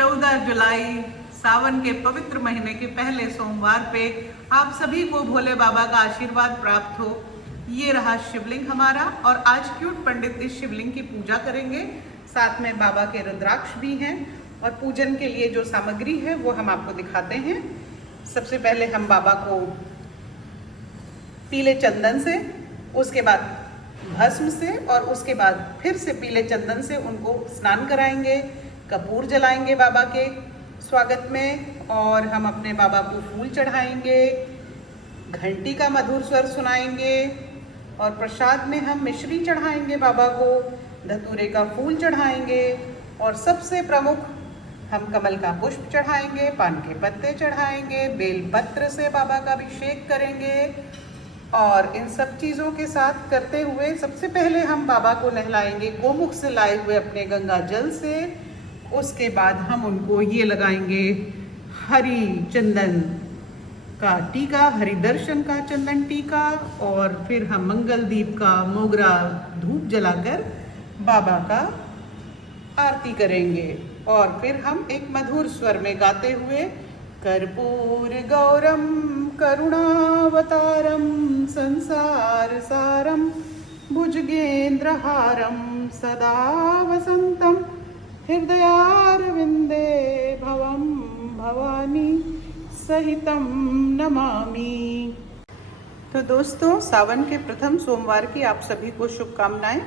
14 जुलाई सावन के पवित्र महीने के पहले सोमवार पे आप सभी को भोले बाबा का आशीर्वाद प्राप्त हो। ये रहा शिवलिंग हमारा और आज क्यूट पंडित इस शिवलिंग की पूजा करेंगे। साथ में बाबा के रुद्राक्ष भी हैं और पूजन के लिए जो सामग्री है वो हम आपको दिखाते हैं। सबसे पहले हम बाबा को पीले चंदन से, उसके बाद भस्म से और उसके बाद फिर से पीले चंदन से उनको स्नान कराएंगे। कपूर जलाएंगे बाबा के स्वागत में और हम अपने बाबा को फूल चढ़ाएंगे, घंटी का मधुर स्वर सुनाएंगे और प्रसाद में हम मिश्री चढ़ाएंगे बाबा को, धतूरे का फूल चढ़ाएंगे और सबसे प्रमुख हम कमल का पुष्प चढ़ाएंगे, पान के पत्ते चढ़ाएंगे, बेल पत्र से बाबा का अभिषेक करेंगे। और इन सब चीज़ों के साथ करते हुए सबसे पहले हम बाबा को नहलाएंगे गोमुख से लाए हुए अपने गंगा जल से। उसके बाद हम उनको ये लगाएंगे हरि चंदन का टीका, हरि दर्शन का चंदन टीका और फिर हम मंगल दीप का मोगरा धूप जलाकर बाबा का आरती करेंगे। और फिर हम एक मधुर स्वर में गाते हुए कर्पूर गौरम करुणावतारम संसार सारम भुजगेंद्रहारम सदा वसंतम हृदयारविंदे भवम भवानी सहितम नमामि। तो दोस्तों, सावन के प्रथम सोमवार की आप सभी को शुभकामनाएं।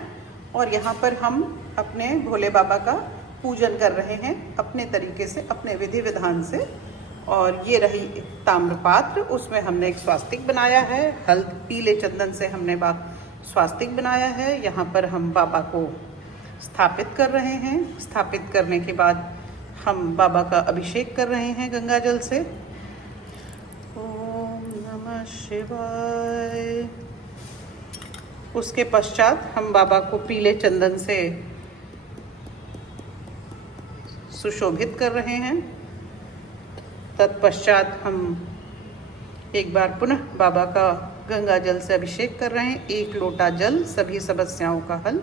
और यहाँ पर हम अपने भोले बाबा का पूजन कर रहे हैं अपने तरीके से, अपने विधि विधान से। और ये रही ताम्र पात्र, उसमें हमने एक स्वास्तिक बनाया है, पीले चंदन से हमने स्वास्तिक बनाया है। यहाँ पर हम बाबा को स्थापित कर रहे हैं। स्थापित करने के बाद हम बाबा का अभिषेक कर रहे हैं गंगा जल से। ओम नमः शिवाय। उसके पश्चात हम बाबा को पीले चंदन से सुशोभित कर रहे हैं। तत्पश्चात हम एक बार पुनः बाबा का गंगा जल से अभिषेक कर रहे हैं। 1 लोटा जल सभी समस्याओं का हल।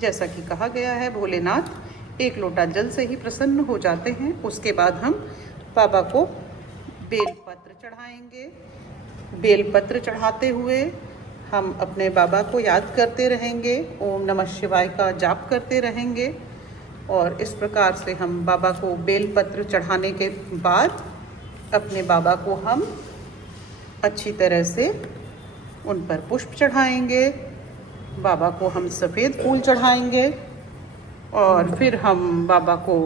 जैसा कि कहा गया है, भोलेनाथ 1 लोटा जल से ही प्रसन्न हो जाते हैं। उसके बाद हम बाबा को बेलपत्र चढ़ाएंगे। बेलपत्र चढ़ाते हुए हम अपने बाबा को याद करते रहेंगे, ओम नमः शिवाय का जाप करते रहेंगे। और इस प्रकार से हम बाबा को बेलपत्र चढ़ाने के बाद अपने बाबा को हम अच्छी तरह से उन पर पुष्प चढ़ाएंगे। बाबा को हम सफ़ेद फूल चढ़ाएंगे और फिर हम बाबा को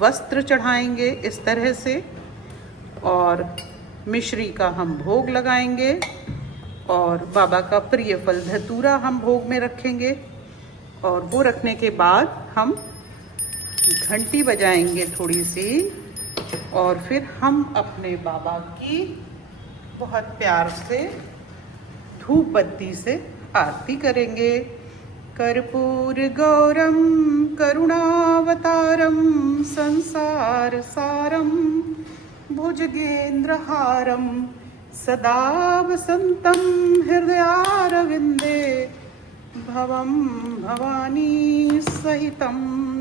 वस्त्र चढ़ाएंगे इस तरह से। और मिश्री का हम भोग लगाएंगे और बाबा का प्रिय फल धतूरा हम भोग में रखेंगे। और वो रखने के बाद हम घंटी बजाएंगे थोड़ी सी और फिर हम अपने बाबा की बहुत प्यार से धूप बत्ती से आरती करेंगे। कर्पूर गौरम करुणावतारम संसार सारम भुजगेंद्रहारम सदा वसंतम हृदयारविंदे भवम भवानी सहितम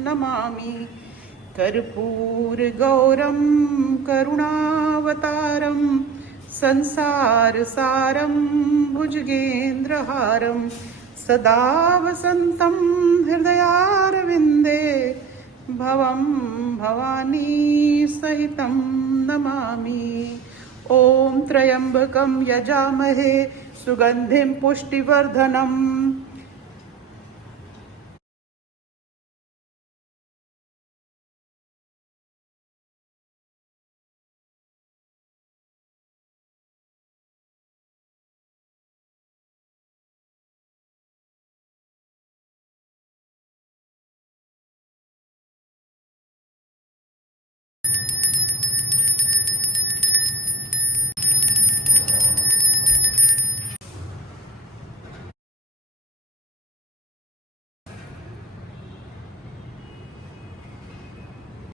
नमामि। कर्पूर गौरम करुणावतारम संसार सारम भुजगेंद्रहारम सदा वसंतम हृदयारविंदे भवम भवानी सहितम नमामि। ओम त्र्यंबकं यजामहे सुगंधिं पुष्टिवर्धनम्